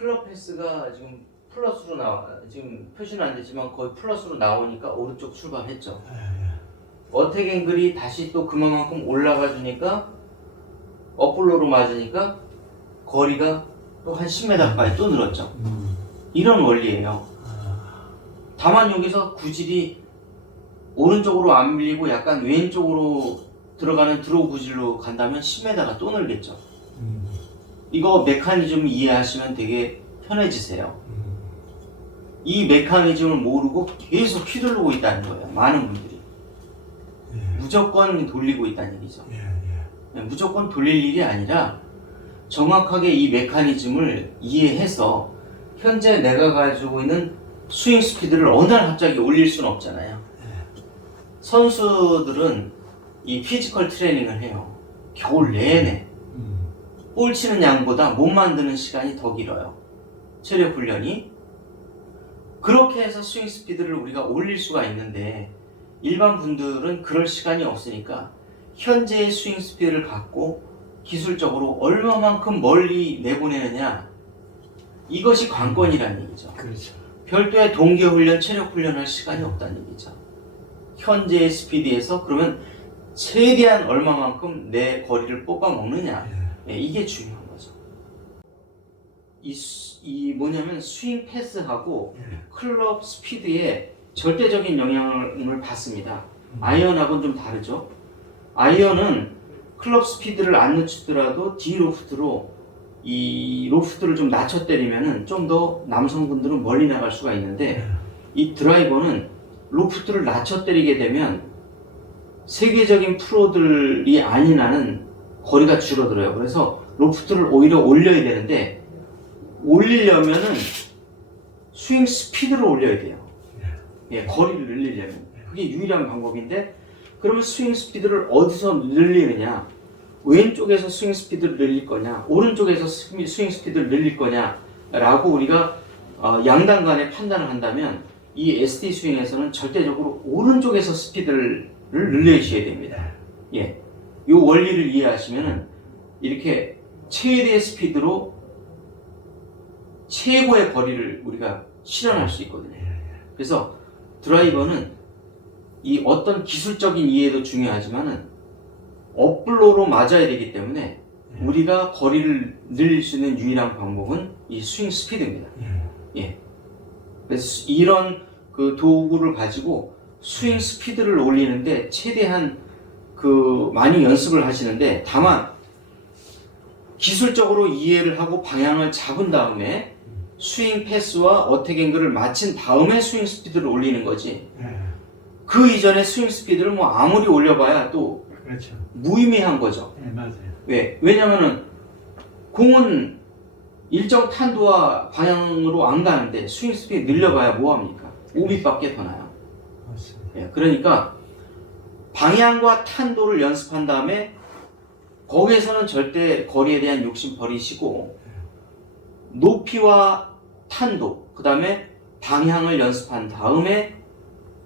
클럽 패스가 지금 플러스로 지금 표시는 안 되지만 거의 플러스로 나오니까 오른쪽 출발했죠. 어택 앵글이 다시 또 그만큼 올라가 주니까 업블로로 맞으니까 거리가 또 한 10m까지 또 늘었죠. 이런 원리예요. 다만 여기서 구질이 오른쪽으로 안 밀리고 약간 왼쪽으로 들어가는 드로우 구질로 간다면 10m가 또 늘겠죠. 이거 메커니즘 이해하시면 되게 편해지세요. 이 메커니즘을 모르고 계속 휘두르고 있다는 거예요. 많은 분들이. 무조건 돌리고 있다는 얘기죠. 무조건 돌릴 일이 아니라 정확하게 이 메커니즘을 이해해서 현재 내가 가지고 있는 스윙 스피드를 어느 날 갑자기 올릴 수는 없잖아요. 선수들은 이 피지컬 트레이닝을 해요. 겨울 내내. 볼 치는 양보다 몸 만드는 시간이 더 길어요. 체력 훈련이. 그렇게 해서 스윙 스피드를 우리가 올릴 수가 있는데 일반 분들은 그럴 시간이 없으니까 현재의 스윙 스피드를 갖고 기술적으로 얼마만큼 멀리 내보내느냐, 이것이 관건이라는 얘기죠. 그렇죠. 별도의 동계훈련, 체력훈련 할 시간이 없다는 얘기죠. 현재의 스피드에서 그러면 최대한 얼마만큼 내 거리를 뽑아 먹느냐, 이게 중요한 거죠. 이 뭐냐면 스윙 패스하고 클럽 스피드에 절대적인 영향을 받습니다. 아이언하고는 좀 다르죠. 아이언은 클럽 스피드를 안 늦추더라도 D 로프트로 이 로프트를 좀 낮춰 때리면은 좀 더 남성분들은 멀리 나갈 수가 있는데 이 드라이버는 로프트를 낮춰 때리게 되면 세계적인 프로들이 아닌 한은 거리가 줄어들어요. 그래서 로프트를 오히려 올려야 되는데 올리려면은 스윙 스피드를 올려야 돼요. 거리를 늘리려면. 그게 유일한 방법인데 그러면 스윙 스피드를 어디서 늘리느냐? 왼쪽에서 스윙 스피드를 늘릴 거냐? 오른쪽에서 스윙 스피드를 늘릴 거냐? 라고 우리가 양당 간에 판단을 한다면 이 SD 스윙에서는 절대적으로 오른쪽에서 스피드를 늘려주셔야 됩니다. 이 원리를 이해하시면은 이렇게 최대의 스피드로 최고의 거리를 우리가 실현할 수 있거든요. 그래서 드라이버는 이 어떤 기술적인 이해도 중요하지만은 업블로로 맞아야 되기 때문에 우리가 거리를 늘릴 수 있는 유일한 방법은 이 스윙 스피드입니다. 그래서 이런 그 도구를 가지고 스윙 스피드를 올리는데 최대한 많이 연습을 하시는데 다만 기술적으로 이해를 하고 방향을 잡은 다음에 스윙 패스와 어택 앵글을 맞춘 다음에 스윙 스피드를 올리는 거지. 그 이전에 스윙 스피드를 뭐 아무리 올려봐야 또 그렇죠. 무의미한 거죠. 맞아요. 왜냐면은 공은 일정 탄도와 방향으로 안 가는데 스윙 스피드 늘려봐야 뭐합니까? 오비밖에 더 나요. 맞습니다. 그러니까 방향과 탄도를 연습한 다음에 거기에서는 절대 거리에 대한 욕심 버리시고 높이와 탄도, 그 다음에 방향을 연습한 다음에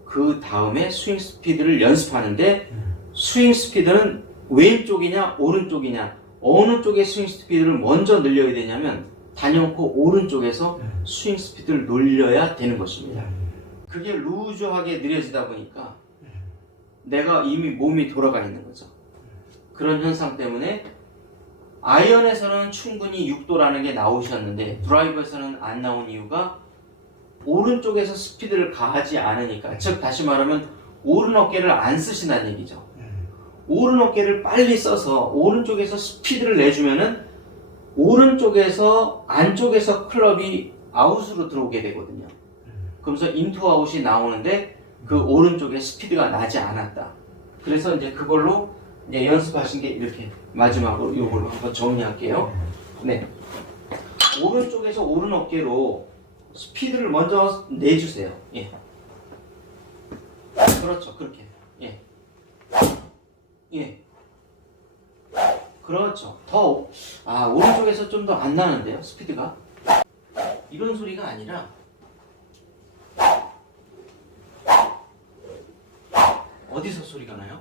그 다음에 스윙 스피드를 연습하는데 스윙 스피드는 왼쪽이냐 오른쪽이냐 어느 쪽의 스윙 스피드를 먼저 늘려야 되냐면 단연코 오른쪽에서 스윙 스피드를 늘려야 되는 것입니다. 그게 루즈하게 느려지다 보니까 내가 이미 몸이 돌아가 있는 거죠. 그런 현상 때문에 아이언에서는 충분히 6도라는 게 나오셨는데 드라이버에서는 안 나온 이유가 오른쪽에서 스피드를 가하지 않으니까, 즉 다시 말하면 오른 어깨를 안 쓰신다는 얘기죠. 오른 어깨를 빨리 써서 오른쪽에서 스피드를 내주면은 오른쪽에서 안쪽에서 클럽이 아웃으로 들어오게 되거든요. 그러면서 인투 아웃이 나오는데 그 오른쪽에 스피드가 나지 않았다. 그래서 이제 그걸로 이제 연습하신 게 이렇게 마지막으로 이걸로 한번 정리할게요. 오른쪽에서 오른 어깨로 스피드를 먼저 내주세요. 그렇죠. 그렇게. 그렇죠. 오른쪽에서 좀 더 안 나는데요, 스피드가. 이런 소리가 아니라 어디서 소리가 나요?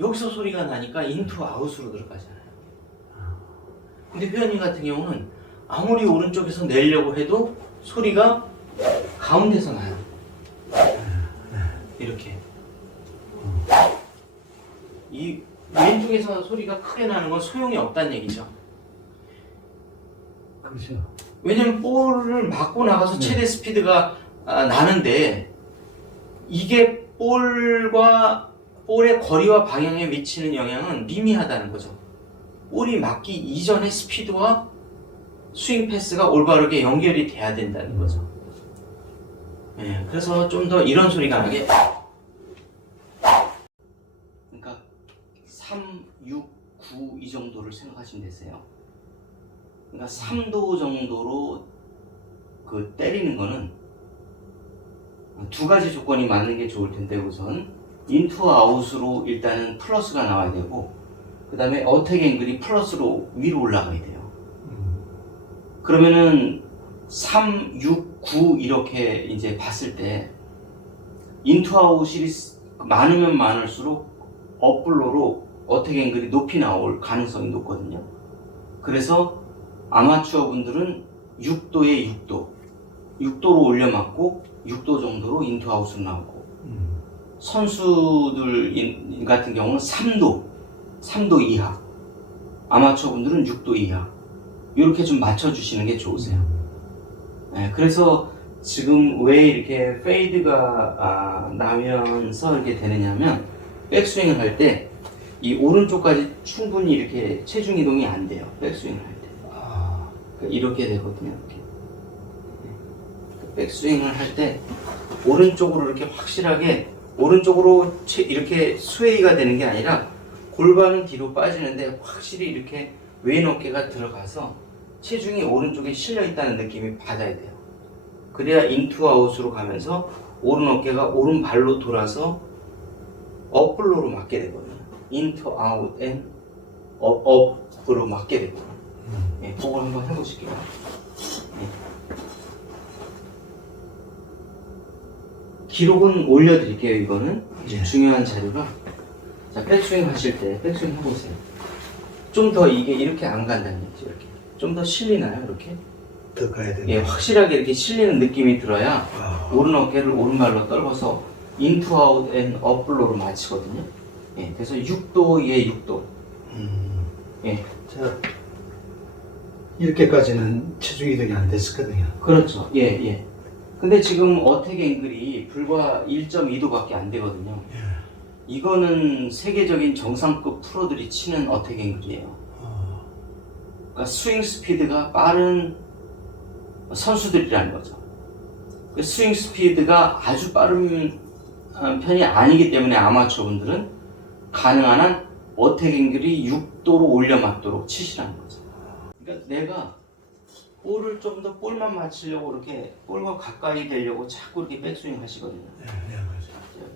여기서 소리가 나니까 인투 아웃으로 들어가잖아요. 근데 회원님 같은 경우는 아무리 오른쪽에서 내려고 해도 소리가 가운데서 나요. 이렇게. 이 왼쪽에서 소리가 크게 나는 건 소용이 없다는 얘기죠. 그렇죠. 왜냐면 볼을 맞고 나가서 최대 스피드가 나는데 이게 볼의 거리와 방향에 미치는 영향은 미미하다는 거죠. 볼이 맞기 이전의 스피드와 스윙 패스가 올바르게 연결이 돼야 된다는 거죠. 예, 그래서 좀 더 이런 소리가 나게, 그러니까 3, 6, 9 이 정도를 생각하시면 되세요. 그러니까 3도 정도로 그 때리는 거는 두 가지 조건이 맞는 게 좋을 텐데, 우선 인투 아웃으로 일단은 플러스가 나와야 되고, 그 다음에 어택 앵글이 플러스로 위로 올라가야 돼요. 그러면은 3, 6, 9 이렇게 이제 봤을 때 인투 아웃이 많으면 많을수록 업블로로 어택 앵글이 높이 나올 가능성이 높거든요. 그래서 아마추어 분들은 6도에 6도로 올려 맞고 6도 정도로 인투 아웃으로 나오고, 선수들 같은 경우는 3도 이하, 아마추어 분들은 6도 이하, 이렇게 좀 맞춰주시는 게 좋으세요. 네, 그래서 지금 왜 이렇게 페이드가 나면서 이렇게 되느냐면, 백스윙을 할 때 이 오른쪽까지 충분히 이렇게 체중 이동이 안 돼요. 백스윙을 할 때. 그러니까 이렇게 되거든요. 이렇게. 백스윙을 할 때 오른쪽으로 이렇게 확실하게 오른쪽으로 이렇게 스웨이가 되는 게 아니라 골반은 뒤로 빠지는데 확실히 이렇게 왼 어깨가 들어가서 체중이 오른쪽에 실려 있다는 느낌이 받아야 돼요. 그래야 인투 아웃으로 가면서 오른 어깨가 오른 발로 돌아서 업블로로 맞게 되거든요. 인투 아웃 앤 업으로 맞게 되거든요. 네, 그걸 한번 해보실게요. 네. 기록은 올려드릴게요. 이거는 이제 중요한 자료가. 자, 백스윙 하실 때 백스윙 해보세요. 좀 더 이게 이렇게 안 간다는 얘기죠. 이렇게 좀 더 실리나요? 이렇게? 더 가야 되나? 예, 확실하게 이렇게 실리는 느낌이 들어야 오른 어깨를 오른발로 떨궈서 인투 아웃 앤 업블로로 맞추거든요. 예, 그래서 6도에 6도. 예, 자, 이렇게까지는 체중 이동이 안 됐었거든요. 그렇죠. 예, 예. 근데 지금 어택 앵글이 불과 1.2도밖에 안 되거든요. 이거는 세계적인 정상급 프로들이 치는 어택 앵글이에요. 그러니까 스윙 스피드가 빠른 선수들이라는 거죠. 그 스윙 스피드가 아주 빠른 편이 아니기 때문에 아마추어 분들은 가능한 한 어택 앵글이 6도로 올려 맞도록 치시라는 거죠. 그러니까 내가 볼을 좀 더 볼만 맞추려고 이렇게 볼과 가까이 되려고 자꾸 이렇게 백스윙 하시거든요. 네, 맞아요.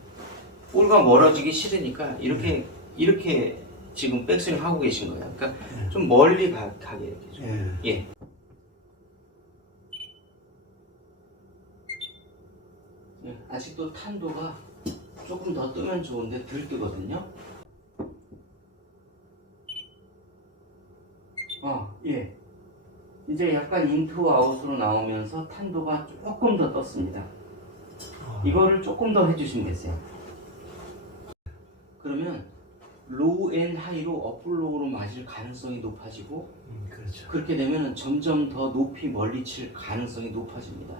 볼과 멀어지기 싫으니까 이렇게 지금 백스윙 하고 계신 거예요. 그러니까 좀 멀리 가게 이렇게 좀. 예. 아직도 탄도가 조금 더 뜨면 좋은데 덜 뜨거든요. 예. 이제 약간 인투 아웃으로 나오면서 탄도가 조금 더 떴습니다. 이거를 조금 더 해주시면 되세요. 그러면 로우 앤 하이로 업블로우로 맞을 가능성이 높아지고, 그렇죠. 그렇게 되면 점점 더 높이 멀리 칠 가능성이 높아집니다.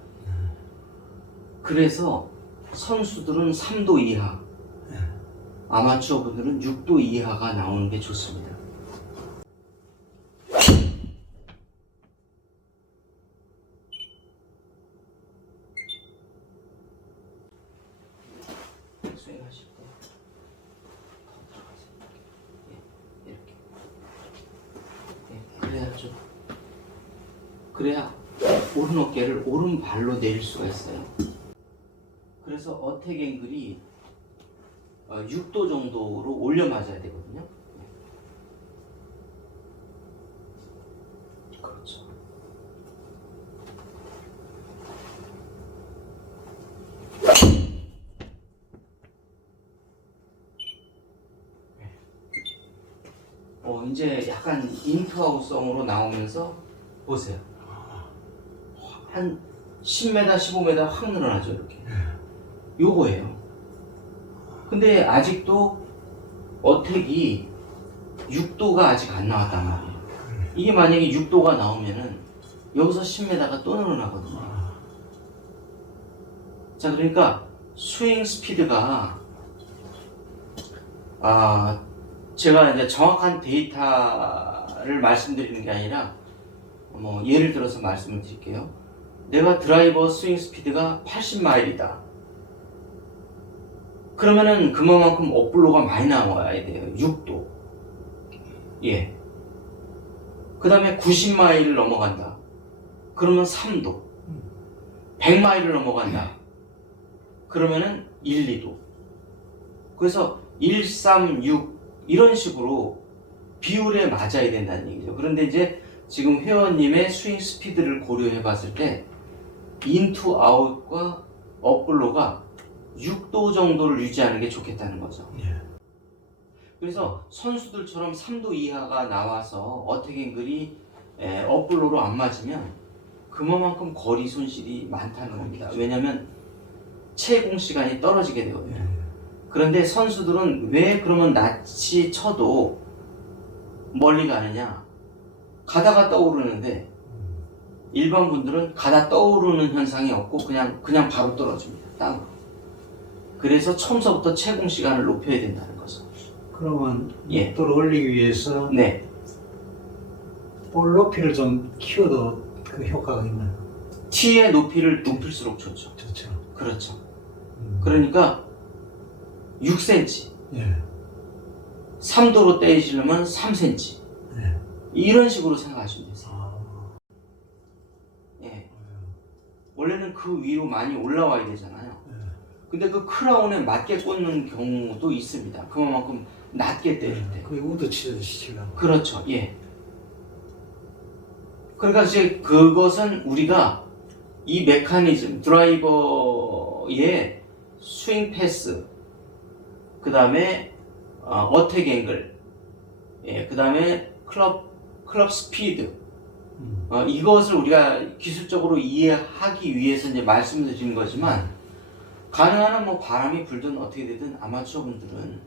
그래서 선수들은 3도 이하, 아마추어 분들은 6도 이하가 나오는 게 좋습니다. 스윙 하실 때 더 들어가세요. 이렇게. 그래야죠. 그래야 오른 어깨를 오른 발로 내릴 수가 있어요. 그래서 어택 앵글이 6도 정도로 올려 맞아야 되거든요. 그렇죠. 이제 약간 인투아웃성으로 나오면서 보세요. 한 10m, 15m 확 늘어나죠, 이렇게. 요거예요. 근데 아직도 어택이 6도가 아직 안 나왔단 말이에요. 이게 만약에 6도가 나오면은 여기서 10m가 또 늘어나거든요. 자, 그러니까 스윙 스피드가 제가 이제 정확한 데이터를 말씀드리는 게 아니라 뭐 예를 들어서 말씀을 드릴게요. 내가 드라이버 스윙 스피드가 80마일이다. 그러면은 그만큼 업블로가 많이 나와야 돼요. 6도. 예. 그 다음에 90마일을 넘어간다. 그러면 3도. 100마일을 넘어간다. 그러면은 1, 2도. 그래서 1, 3, 6 이런 식으로 비율에 맞아야 된다는 얘기죠. 그런데 이제 지금 회원님의 스윙 스피드를 고려해 봤을 때 인투 아웃과 업블로가 6도 정도를 유지하는 게 좋겠다는 거죠. 그래서 선수들처럼 3도 이하가 나와서 어택 앵글이 업블로로 안 맞으면 그만큼 거리 손실이 많다는 겁니다. 왜냐하면 채공 시간이 떨어지게 되거든요. 그런데 선수들은 왜 그러면 낯이 쳐도 멀리 가느냐? 가다가 떠오르는데 일반 분들은 가다 떠오르는 현상이 없고 그냥 바로 떨어집니다. 땅으로. 그래서 처음서부터 채공 시간을 높여야 된다는 거죠. 그러면 예. 또 올리기 위해서 네. 볼 높이를 좀 키워도 그 효과가 있나요? 티의 높이를 높일수록 좋죠. 좋죠. 그렇죠. 그러니까 6cm, 예. 3도로 떼시려면 3cm 예. 이런 식으로 생각하시면 되세요. 예. 원래는 그 위로 많이 올라와야 되잖아요. 근데 그 크라운에 맞게 꽂는 경우도 있습니다. 그만큼 낮게 때릴 때. 그게 우드 치듯이. 그렇죠. 예. 그러니까 이제 그것은 우리가 이 메커니즘, 드라이버의 스윙 패스, 그 다음에 어택 앵글, 예, 그 다음에 클럽 스피드, 이것을 우리가 기술적으로 이해하기 위해서 이제 말씀을 드리는 거지만, 가능한 한 뭐 바람이 불든 어떻게 되든 아마추어 분들은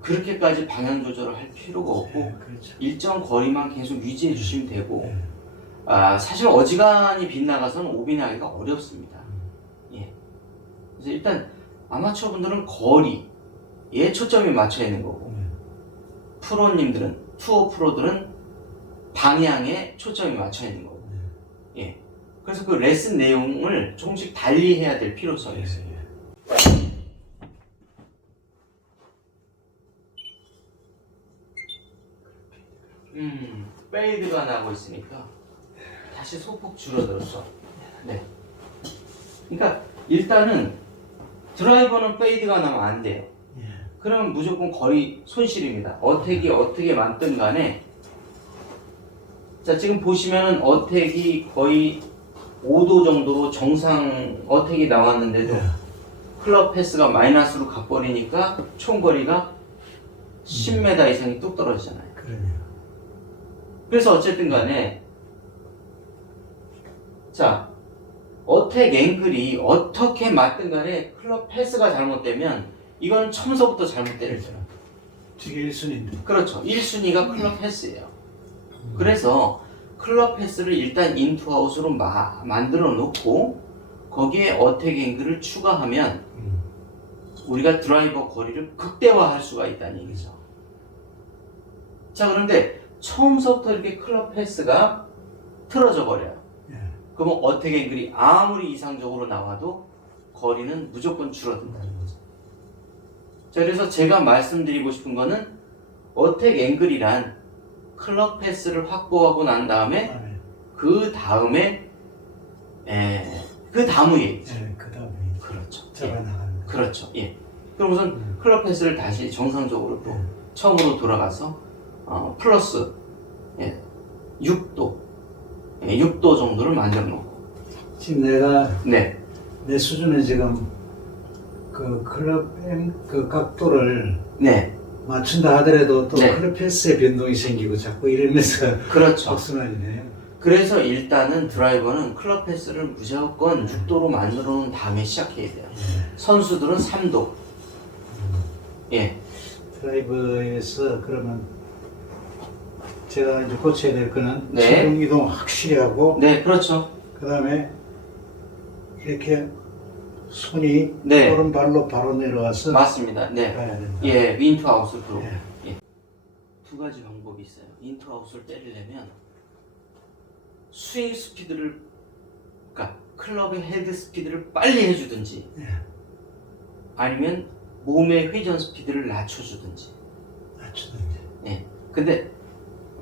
그렇게까지 방향 조절을 할 필요가 없고 그렇죠. 일정 거리만 계속 유지해 주시면 되고 사실 어지간히 빗나가서는 오비나기가 어렵습니다. 예. 그래서 일단 아마추어 분들은 거리에 초점이 맞춰 있는 거고 프로님들은 투어 프로들은 방향에 초점이 맞춰 있는 거고 예. 그래서 그 레슨 내용을 조금씩 달리 해야 될 필요성이 있어요. 페이드가 나고 있으니까 다시 소폭 줄어들었어. 네. 그러니까 일단은 드라이버는 페이드가 나면 안 돼요. 그러면 무조건 거리 손실입니다. 어택이 어떻게 맞든 간에 자 지금 보시면은 어택이 거의 5도 정도로 정상 어택이 나왔는데도 클럽 패스가 마이너스로 가버리니까 총 거리가 10m 이상이 뚝 떨어지잖아요. 그래서 어쨌든 간에 자 어택 앵글이 어떻게 맞든 간에 클럽 패스가 잘못되면 이건 처음서부터 잘못 때렸어요. 지금 1순위인데. 그렇죠. 1순위가 클럽 패스예요. 그래서 클럽 패스를 일단 인투아웃으로 만들어 놓고 거기에 어택 앵글을 추가하면 우리가 드라이버 거리를 극대화할 수가 있다는 얘기죠. 자 그런데 처음부터 이렇게 클럽 패스가 틀어져 버려요. 그러면 어택 앵글이 아무리 이상적으로 나와도 거리는 무조건 줄어든다는 거죠. 자 그래서 제가 말씀드리고 싶은 거는 어택 앵글이란 클럽 패스를 확보하고 난 다음에 그 다음에 그 다음의 얘기죠. 그 다음에 그렇죠. 잡아나가는 거. 그렇죠. 예. 그럼 우선 클럽 패스를 다시 정상적으로 또 처음으로 돌아가서 플러스 6도 6도 정도를 만들어 놓고 지금 내가 네. 내 수준에 지금 그 클럽 그 각도를 네. 맞춘다 하더라도 또 네. 클럽 패스의 변동이 생기고 자꾸 이러면서 그렇죠. 악순환이네요. 그래서 일단은 드라이버는 클럽 패스를 무조건 6도로 만들어 놓은 다음에 시작해야 돼요. 선수들은 3도. 예. 드라이버에서 그러면 제가 이제 고쳐야 될 거는 네. 체중 이동 확실히 하고 네, 그렇죠. 그 다음에 이렇게 손이 네. 오른발로 바로 내려와서 맞습니다. 네. 가야 된다. 예, 인투아웃을 들어오고. 예. 예. 두 가지 방법이 있어요. 인투아웃을 때리려면 스윙 스피드를, 그러니까 클럽의 헤드 스피드를 빨리 해주든지, 예. 아니면 몸의 회전 스피드를 낮춰주든지. 낮추든지. 예. 근데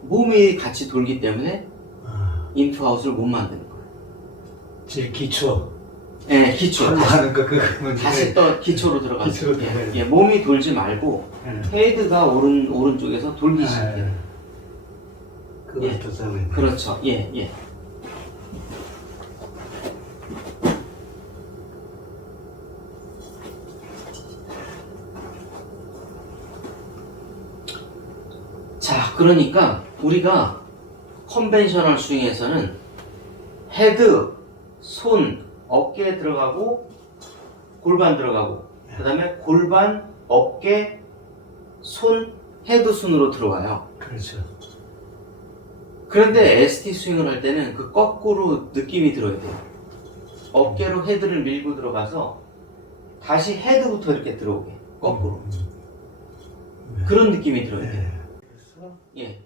몸이 같이 돌기 때문에 아, 인투아웃을 못 만드는 거예요. 제일 기초. 예, 기초. 하는 거 그거 먼저. 다시 또 기초로 들어가서. 기초로 예, 들어가야 예, 몸이 돌지 말고 예. 헤드가 오른쪽에서 돌기 시작해요. 예. 그걸 예. 조사하면 돼. 그렇죠. 예, 예. 자, 그러니까 우리가 컨벤셔널 스윙에서는 헤드, 손, 어깨 들어가고 골반 들어가고 그 다음에 골반, 어깨, 손, 헤드 순으로 들어와요. 그렇죠. 그런데 ST 스윙을 할 때는 그 거꾸로 느낌이 들어야 돼요. 어깨로 헤드를 밀고 들어가서 다시 헤드부터 이렇게 들어오게 거꾸로 그런 느낌이 들어야 돼요. 예. 그래서 예.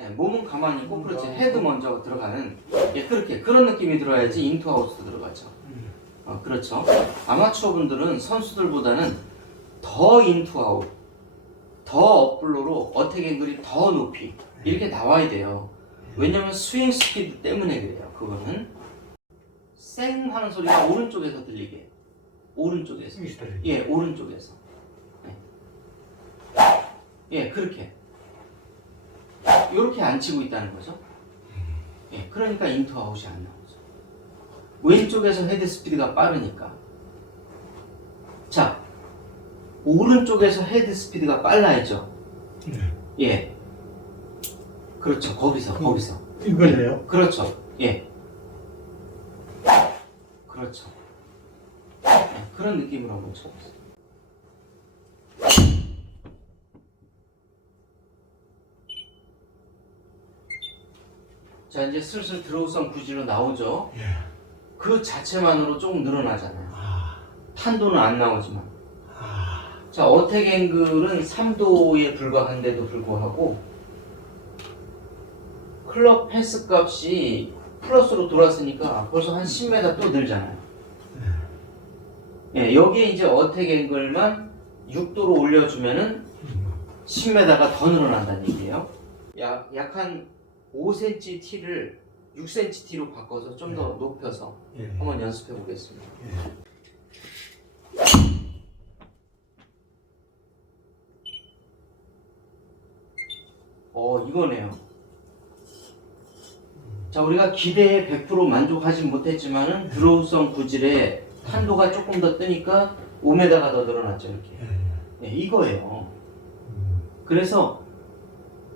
예, 몸은 가만히 있고 그렇지 헤드 먼저 들어가는 예, 그렇게 그런 느낌이 들어야지 인투아웃도 들어가죠. 그렇죠. 아마추어 분들은 선수들보다는 더 인투아웃, 더 업블로로 어택 앵글이 더 높이 이렇게 나와야 돼요. 왜냐면 스윙 스피드 때문에 그래요. 그거는 쌩 하는 소리가 오른쪽에서 들리게. 오른쪽에서. 예, 오른쪽에서. 예, 그렇게. 이렇게 안 치고 있다는 거죠. 예, 그러니까 인투아웃이 안 나오죠. 왼쪽에서 헤드 스피드가 빠르니까. 자, 오른쪽에서 헤드 스피드가 빨라야죠. 예. 그렇죠. 거기서. 이걸로요? 그렇죠. 예. 그렇죠. 예, 그런 느낌으로 한번 쳐보세요. 자, 이제 슬슬 드로우성 구질로 나오죠. 예. 그 자체만으로 조금 늘어나잖아요. 아, 탄도는 안 나오지만. 아, 자, 어택 앵글은 3도에 불과한데도 불구하고 클럽 패스 값이 플러스로 돌았으니까 벌써 한 10m 또 늘잖아요. 예, 여기에 이제 어택 앵글만 6도로 올려주면은 10m가 더 늘어난다는 얘기예요. 약 한 5cm T를 6cm T로 바꿔서 좀 더 높여서 예. 한번 연습해 보겠습니다. 예. 이거네요. 자, 우리가 기대에 100% 만족하지 못했지만은 드로우성 구질에 탄도가 조금 더 뜨니까 5m가 더 늘어났죠, 이렇게. 네, 이거예요. 그래서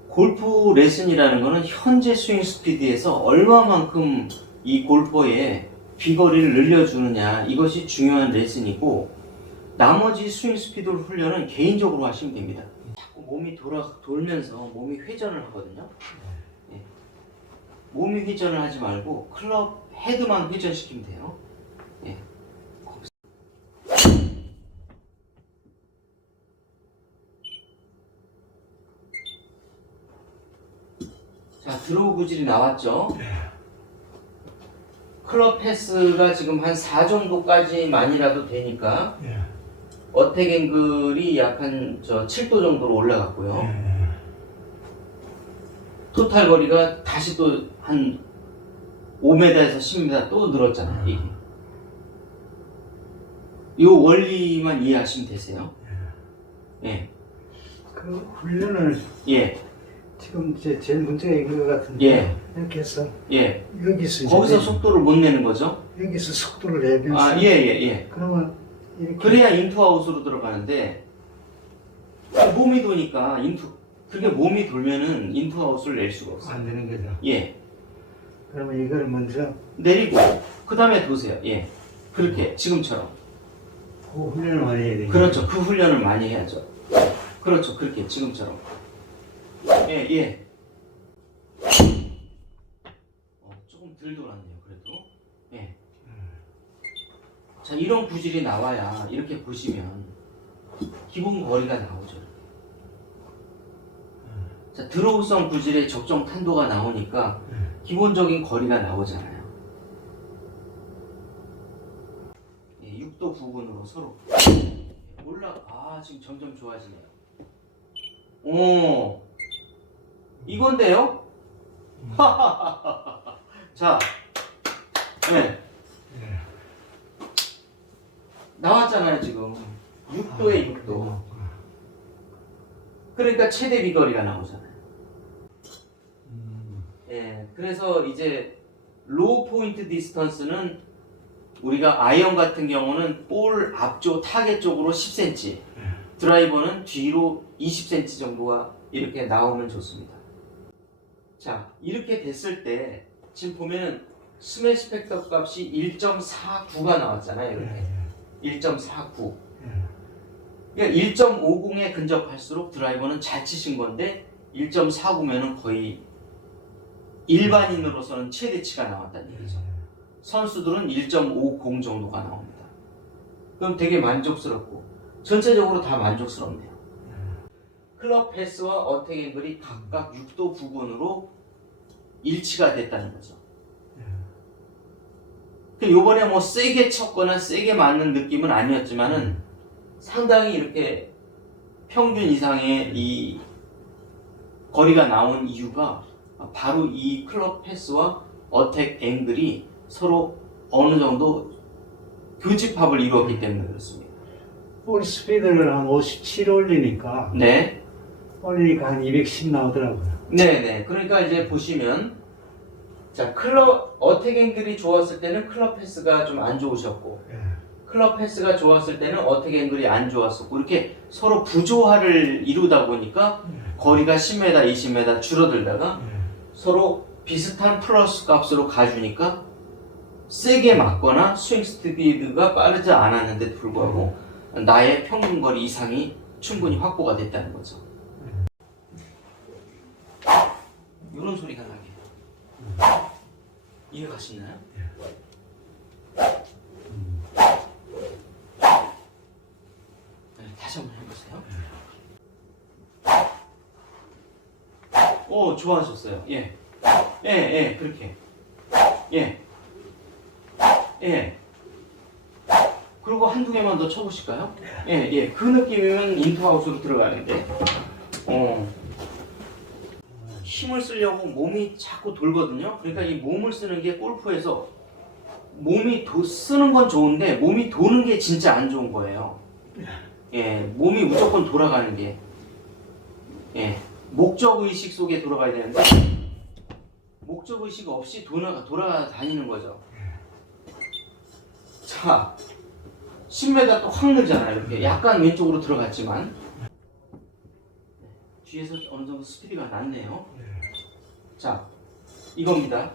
골프 레슨이라는 거는 현재 스윙 스피드에서 얼마만큼 이 골퍼의 비거리를 늘려주느냐, 이것이 중요한 레슨이고, 나머지 스윙 스피드 훈련은 개인적으로 하시면 됩니다. 자꾸 몸이 돌면서 몸이 회전을 하거든요. 네. 몸이 회전을 하지 말고 클럽 헤드만 회전시키면 돼요. 네. 자, 드로우 구질이 나왔죠. 클럽 패스가 지금 한 4 정도까지만이라도 되니까 예. 어택 앵글이 약 한 7도 정도로 올라갔고요. 예. 토탈 거리가 다시 또 한 5m에서 10m 또 늘었잖아요. 이게. 이 원리만 이해하시면 되세요. 예. 그 훈련을 예. 지금 이제 제일 문제가 이거 같은데 예. 이렇게 해서 예. 여기서 이제 거기서 속도를 못 내는 거죠? 여기서 속도를 내면서 아, 예, 예, 예. 그러면 이렇게 그래야 인투아웃으로 들어가는데 몸이 도니까 그게 몸이 돌면은 인투아웃을 낼 수가 없어요. 안 되는 거죠. 예. 그러면 이걸 먼저 내리고 그 다음에 도세요. 예, 그렇게 지금처럼. 그 훈련을 많이 해야 되겠네. 그렇죠. 그 훈련을 많이 해야죠. 그렇죠. 그렇게 지금처럼. 예, 예. 조금 덜 돌았네요. 그래도. 예. 자, 이런 구질이 나와야 이렇게 보시면 기본 거리가 나오죠. 자, 드로우성 구질의 적정 탄도가 나오니까 기본적인 거리가 나오잖아요. 예, 6도 부근으로 서로 지금 점점 좋아지네요. 오, 이건데요? 자, 네. 나왔잖아요, 지금. 6도에 6도. 그러니까 최대 비거리가 나오잖아요. 예, 그래서 이제 로우 포인트 디스턴스는 우리가 아이언 같은 경우는 볼 앞쪽 타겟 쪽으로 10cm, 드라이버는 뒤로 20cm 정도가 이렇게 나오면 좋습니다. 자, 이렇게 됐을 때 지금 보면은 스매시 팩터 값이 1.49가 나왔잖아요. 이렇게 1.49. 그러니까 1.50에 근접할수록 드라이버는 잘 치신 건데 1.49면은 거의 일반인으로서는 최대치가 나왔다는 얘기죠. 선수들은 1.50 정도가 나옵니다. 그럼 되게 만족스럽고 전체적으로 다 만족스럽네요. 클럽 패스와 어택 앵글이 각각 6도 부근으로 일치가 됐다는 거죠. 요번에 뭐 세게 쳤거나 세게 맞는 느낌은 아니었지만은 상당히 이렇게 평균 이상의 이 거리가 나온 이유가 바로 이 클럽 패스와 어택 앵글이 서로 어느 정도 교집합을 이루었기 때문에 그렇습니다. 볼 스피드를 한 57 올리니까 네. 한 210 나오더라고요. 네네. 그러니까 이제 보시면 자, 클럽 어택 앵글이 좋았을 때는 클럽 패스가 좀 안 좋으셨고 클럽 패스가 좋았을 때는 어택 앵글이 안 좋았었고 이렇게 서로 부조화를 이루다 보니까 거리가 10m, 20m 줄어들다가 서로 비슷한 플러스 값으로 가주니까 세게 맞거나 스윙 스피드가 빠르지 않았는데도 불구하고 나의 평균 거리 이상이 충분히 확보가 됐다는 거죠. 이런 소리가 나게. 이해가 가시나요? 네, 다시 한번 해보세요. 오, 좋아하셨어요. 예. 예, 그렇게. 예. 예. 그리고 한두 개만 더 쳐보실까요? 예. 그 느낌이면 인투아웃으로 들어가는데. 힘을 쓰려고 몸이 자꾸 돌거든요. 그러니까 이 몸을 쓰는 게 골프에서 몸이 쓰는 건 좋은데 몸이 도는 게 진짜 안 좋은 거예요. 예, 몸이 무조건 돌아가는 게. 예, 목적의식 속에 돌아가야 되는데 목적의식 없이 돌아다니는 거죠. 자, 10m 또 확 늘잖아요. 이렇게 약간 왼쪽으로 들어갔지만 뒤에서 어느 정도 스피드가 났네요. 자, 이겁니다.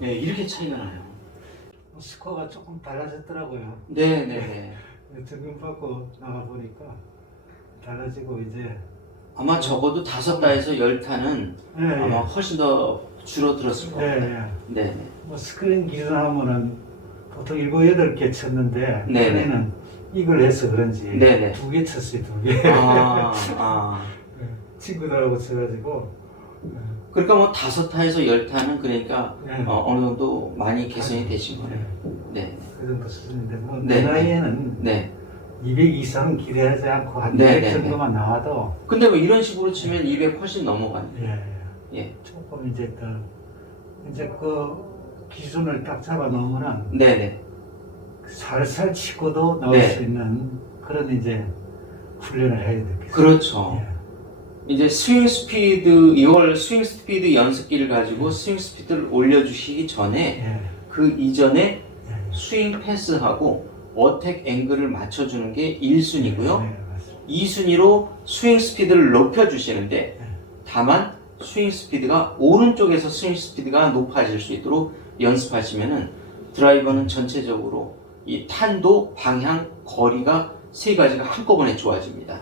네, 이렇게 차이가 나요. 스코어가 조금 달라졌더라고요. 네. 적용 받고 나가 보니까 달라지고 이제 아마 적어도 5타에서 10타는 아마 훨씬 더 줄어들었을 겁니다. 네. 뭐 스크린 기준하면은 보통 7, 8개 쳤는데 네네. 전에는 이걸 해서 그런지 네네. 2개 쳤어요, 2개. 친구들하고 쳐가지고. 그러니까 뭐 5타에서 10타는 그러니까 네. 어느 정도 많이 개선이 되신 거예요. 네. 그 정도 수준인데 뭐 네. 내 나이에는 네. 200 이상 기대하지 않고 한 네, 200 네, 정도만 나와도 근데 뭐 이런 식으로 치면 200 훨씬 넘어가네요. 예. 조금 이제 그 기준을 딱 잡아 놓으면 네네. 살살 치고도 나올 네. 수 있는 그런 이제 훈련을 해야 되겠어요. 그렇죠. 이제 스윙 스피드, 이걸 스윙 스피드 연습기를 가지고 스윙 스피드를 올려주시기 전에 그 이전에 스윙 패스하고 어택 앵글을 맞춰주는 게 1순위고요. 2순위로 스윙 스피드를 높여주시는데 다만 스윙 스피드가 오른쪽에서 스윙 스피드가 높아질 수 있도록 연습하시면은 드라이버는 전체적으로 이 탄도, 방향, 거리가 세 가지가 한꺼번에 좋아집니다.